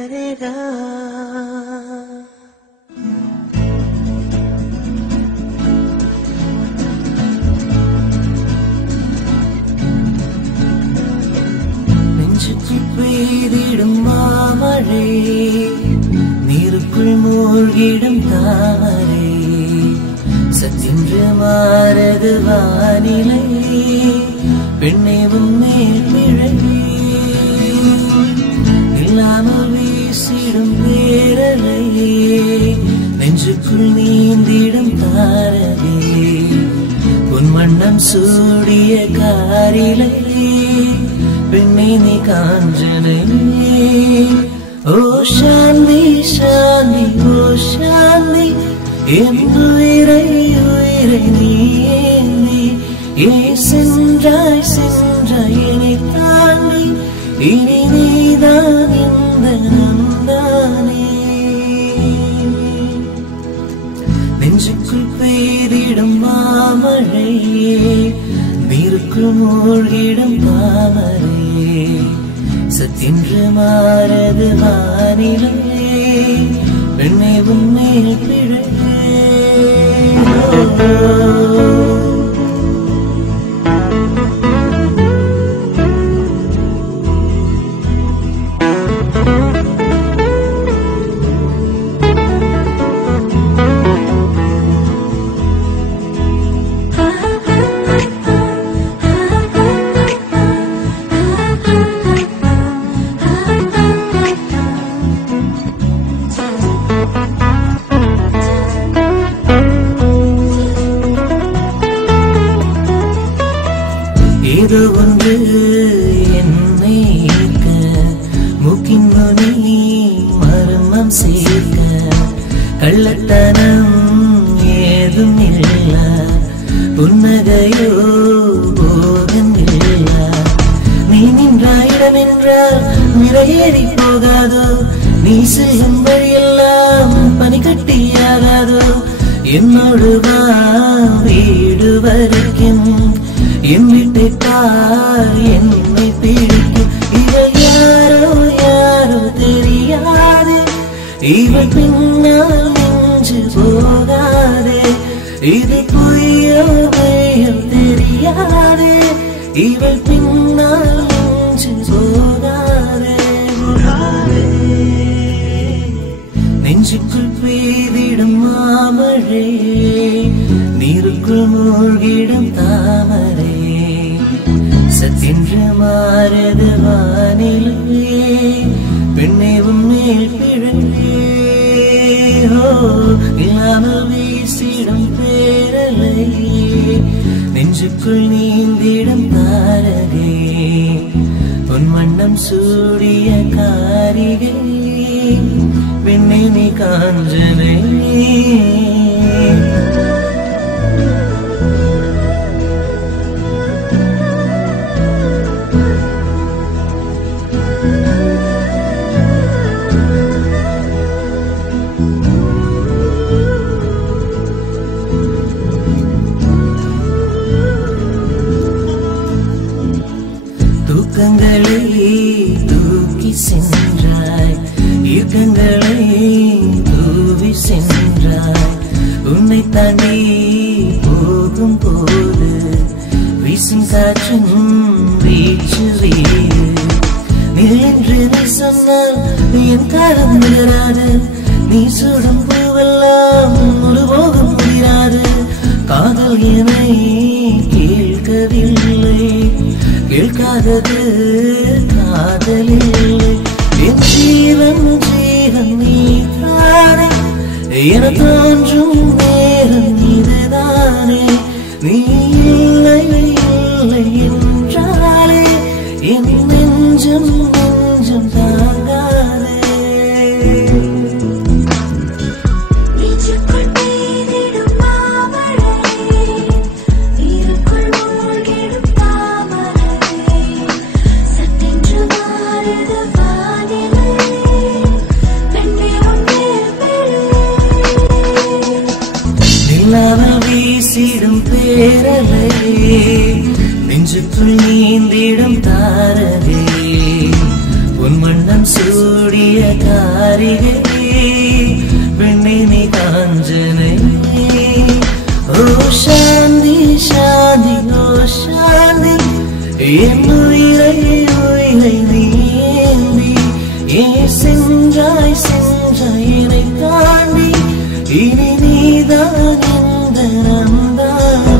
கரேகா நெஞ்சுக்குள் பெய்திடும் மாமழை நீருக்குள் மூழ்கிடும் தாமரை சத்தின்று மாறது வானிலை பெண்ணே உன்மேல் பிழை இல்லாமல் வீசிடும் பேரலை நெஞ்சுக்குள் நீந்திடும் தாரகே உன் வண்ணம் சூடிய காரிலை பெண்ணே நீ காஞ்சனை ஓ சாந்தி சாந்தி ஓ சாந்தி என் உயிரை உயிரை நீ ஏந்தி ஏ சென்றாய் சென்றாய் என்னை தாண்டி இனி நீதான் இந்த நந்தானே நெஞ்சுக்குள் பெய்திடும் மாமழை நீருக்குள் மூழ்கிடும் தாமரை சத்தின்று மாறது வானிலை பெண்ணே உன்மேல் பிழை ஏதோ ஒன்று என்னை ஈர்க்க மூக்கின் நுனி மர்மம் சேர்க்க கள்ளத்தனம் ஏதும் இல்ல புன்னகையோ போகம் இல்ல நீ நின்றாயிடம் என்றால் நிறையேறி போகாதோ நீ செல்லும் வழியெல்லாம் பனிக்கட்டியாகாதோ என்னோடு வா வீடு வரைக்கும் என் வீட்டை பார் என்னை பிடிக்கும் இவள் யாரோ யாரோ தெரியாதே இவள் பின்னால் நெஞ்சு போகாதே இது பொய்யோ பொய்யோ தெரியாதே இவள் பின்னால் நெஞ்சு போகாதே நெஞ்சுக்குள் பெய்திடும் மாமழை நீருக்குள் மூழ்கிடும் தாமரை சத்தின்று மாறது வானிலை பெண்ணே உன்மேல் பிழை இல்லாமல் வீசிடும் பேரலை நெஞ்சுக்குள் நீந்திடும் தாரகே பொன் வண்ணம் சூடிய காரிகை பெண்ணே நீ காஞ்சனை தூக்கங்களை தூக்கி சென்றாய் யுகங்களை தூவி சென்றாய் உன்னை தாண்டி போகும் போது வீசும் காற்றும் வீச்சு வீடு நின்று நீ சொன்னால் என் காலம் நிகராது நீ சுடும் பூவெல்லாம் முழுபோகம் முடியாது காதல் என்னை கேட்கவில்லை கேட்காதது காதலில்லை என் ஜீவன் ஜீவன் நீதானே என தோன்றும் நேரம் இதுதானே நீ இல்லை இல்லை என்றாலே என் நெஞ்சம் நெஞ்சம் தாங்காதே வீசிடும் பேரலை நெஞ்சுக்குள் நீந்திடும் தாரகே உன் வண்ணம் சூடிய காரிகை பெண்ணினி காஞ்சனை ஓ சாந்தி சாந்தி ஓ சாந்தி என் உயிரை உயிரை நீந்தி ஏன் சென்றாய் சென்றாய் என்னை தாண்டி இனி நீதான் இந்த நந்தான்